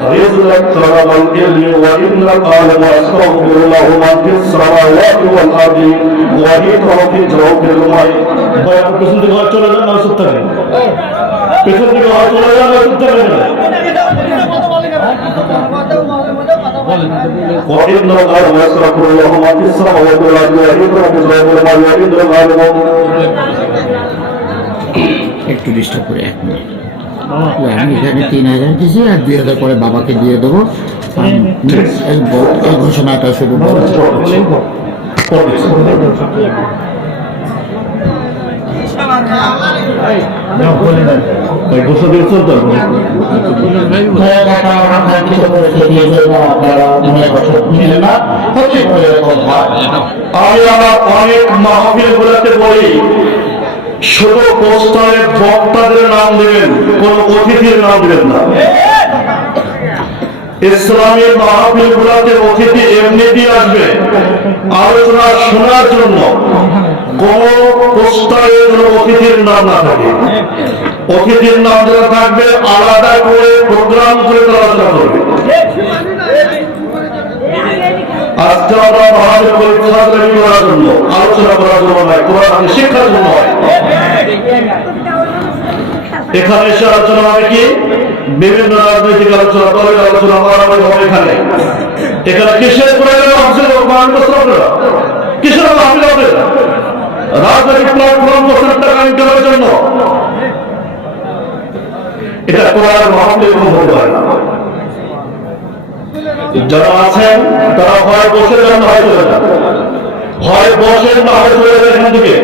رزقك طلب العلم وإنك أعلم أستغفر له من في السماوات والأرض وإيتاه في جوف الماء পেছন দিকে হয় চলে যান না চুপ থাকেন পেছন দিকে হয় চলে যান না চুপ থাকেন وإنك أعلم أستغفر له من في السماوات والأرض وإيتاه في جوف الماء وإنك أعلم একটু ডিস্টার্ব করে 1 মিনিট আমি এখানে 3000 দিয়েছি আর 2000 করে বাবাকে দিয়ে দেবো এই ঘোষণাটা শুধু আমি আমার অনেক মাহফিল গুলোতে বলি শুধু পোস্টারে বক্তাদের নাম দেবেন, কোন অতিথির নাম দেবেন না। ইসলামের মাহফিল গুলাতে অতিথি এমনিতেই আসবে আলোচনা শোনার জন্য, কোন পোস্টারে কোন অতিথির নাম না থাকে। অতিথির নাম যারা থাকবে আলাদা করে প্রোগ্রাম করে আলোচনা করবে। আজকে আমরা মাহফিল করি কোরআন করার জন্য, আলোচনা করার জন্য নয়, কোরআন শিক্ষার জন্য হয়। এখানে এসে আলোচনা হবে কি বিভিন্ন রাজনৈতিক আলোচনা, দলের আলোচনা মারামারি হবে। এখানে কিসের প্রয়োজন হচ্ছে কিসের মাহফিল হবে? রাজনৈতিক প্ল্যাটফর্ম প্রচারটা কায়েম করার জন্য। এটা কোরআন মাহফিল কোনো হতে পারে না। যারা আছেন তারা হয় বসে যান, হয় চলে যান, হয় বসেন না হয় চলে যান এখান থেকে।